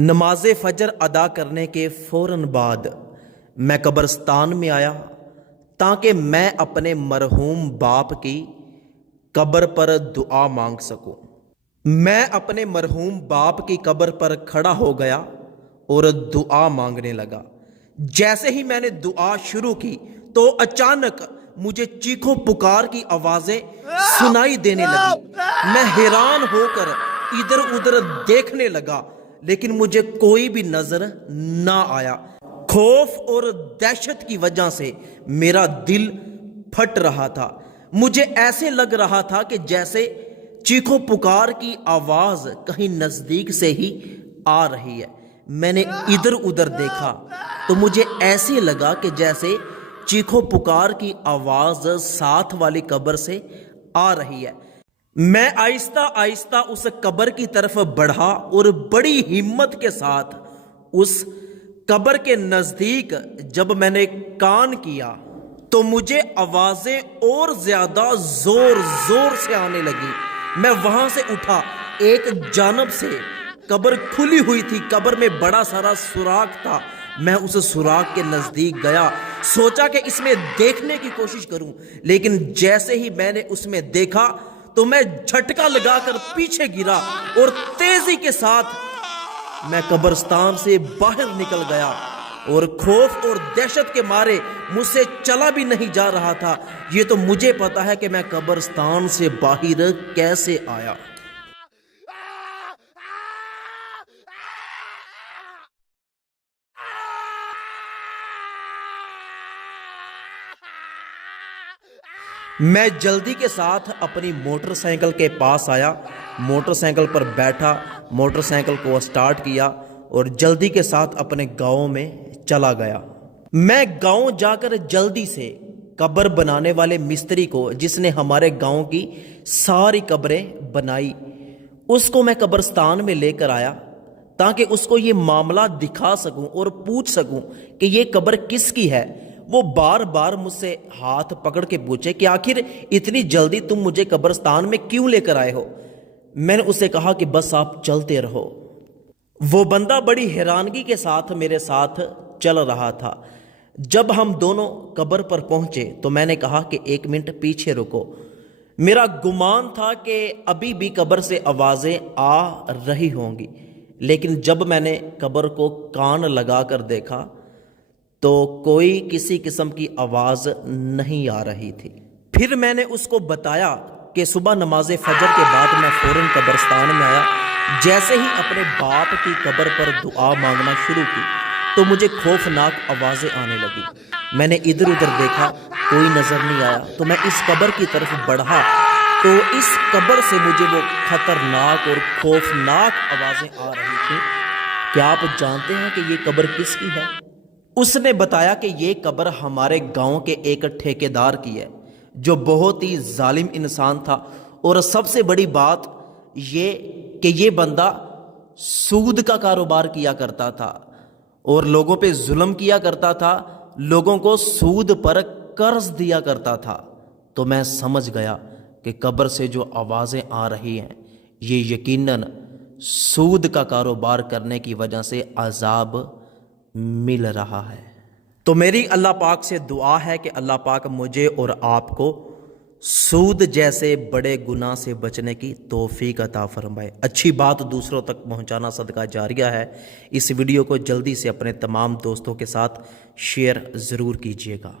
نماز فجر ادا کرنے کے فوراً بعد میں قبرستان میں آیا تاکہ میں اپنے مرحوم باپ کی قبر پر دعا مانگ سکوں۔ میں اپنے مرحوم باپ کی قبر پر کھڑا ہو گیا اور دعا مانگنے لگا۔ جیسے ہی میں نے دعا شروع کی تو اچانک مجھے چیخو پکار کی آوازیں سنائی دینے لگی۔ میں حیران ہو کر ادھر ادھر دیکھنے لگا لیکن مجھے کوئی بھی نظر نہ آیا۔ خوف اور دہشت کی وجہ سے میرا دل پھٹ رہا تھا۔ مجھے ایسے لگ رہا تھا کہ جیسے چیخو پکار کی آواز کہیں نزدیک سے ہی آ رہی ہے۔ میں نے ادھر ادھر دیکھا تو مجھے ایسے لگا کہ جیسے چیخو پکار کی آواز ساتھ والی قبر سے آ رہی ہے۔ میں آہستہ آہستہ اس قبر کی طرف بڑھا اور بڑی ہمت کے ساتھ اس قبر کے نزدیک جب میں نے کان کیا تو مجھے آوازیں اور زیادہ زور زور سے آنے لگی۔ میں وہاں سے اٹھا، ایک جانب سے قبر کھلی ہوئی تھی، قبر میں بڑا سارا سوراخ تھا۔ میں اس سوراخ کے نزدیک گیا، سوچا کہ اس میں دیکھنے کی کوشش کروں، لیکن جیسے ہی میں نے اس میں دیکھا تو میں جھٹکا لگا کر پیچھے گرا اور تیزی کے ساتھ میں قبرستان سے باہر نکل گیا اور خوف اور دہشت کے مارے مجھ سے چلا بھی نہیں جا رہا تھا۔ یہ تو مجھے پتا ہے کہ میں قبرستان سے باہر کیسے آیا۔ میں جلدی کے ساتھ اپنی موٹر سائیکل کے پاس آیا، موٹر سائیکل پر بیٹھا، موٹر سائیکل کو سٹارٹ کیا اور جلدی کے ساتھ اپنے گاؤں میں چلا گیا۔ میں گاؤں جا کر جلدی سے قبر بنانے والے مستری کو، جس نے ہمارے گاؤں کی ساری قبریں بنائی، اس کو میں قبرستان میں لے کر آیا تاکہ اس کو یہ معاملہ دکھا سکوں اور پوچھ سکوں کہ یہ قبر کس کی ہے۔ وہ بار بار مجھ سے ہاتھ پکڑ کے پوچھے کہ آخر اتنی جلدی تم مجھے قبرستان میں کیوں لے کر آئے ہو؟ میں نے اسے کہا کہ بس آپ چلتے رہو۔ وہ بندہ بڑی حیرانگی کے ساتھ میرے ساتھ چل رہا تھا۔ جب ہم دونوں قبر پر پہنچے تو میں نے کہا کہ 1 منٹ پیچھے رکو۔ میرا گمان تھا کہ ابھی بھی قبر سے آوازیں آ رہی ہوں گی، لیکن جب میں نے قبر کو کان لگا کر دیکھا تو کوئی کسی قسم کی آواز نہیں آ رہی تھی۔ پھر میں نے اس کو بتایا کہ صبح نماز فجر کے بعد میں فوراً قبرستان میں آیا۔ جیسے ہی اپنے باپ کی قبر پر دعا مانگنا شروع کی تو مجھے خوفناک آوازیں آنے لگی۔ میں نے ادھر ادھر دیکھا، کوئی نظر نہیں آیا تو میں اس قبر کی طرف بڑھا تو اس قبر سے مجھے وہ خطرناک اور خوفناک آوازیں آ رہی تھیں۔ کیا آپ جانتے ہیں کہ یہ قبر کس کی ہے؟ اس نے بتایا کہ یہ قبر ہمارے گاؤں کے ایک ٹھیکیدار کی ہے جو بہت ہی ظالم انسان تھا، اور سب سے بڑی بات یہ کہ یہ بندہ سود کا کاروبار کیا کرتا تھا اور لوگوں پہ ظلم کیا کرتا تھا، لوگوں کو سود پر قرض دیا کرتا تھا۔ تو میں سمجھ گیا کہ قبر سے جو آوازیں آ رہی ہیں یہ یقیناً سود کا کاروبار کرنے کی وجہ سے عذاب مل رہا ہے۔ تو میری اللہ پاک سے دعا ہے کہ اللہ پاک مجھے اور آپ کو سود جیسے بڑے گناہ سے بچنے کی توفیق عطا فرمائے۔ اچھی بات دوسروں تک پہنچانا صدقہ جاریہ ہے۔ اس ویڈیو کو جلدی سے اپنے تمام دوستوں کے ساتھ شیئر ضرور کیجیے گا۔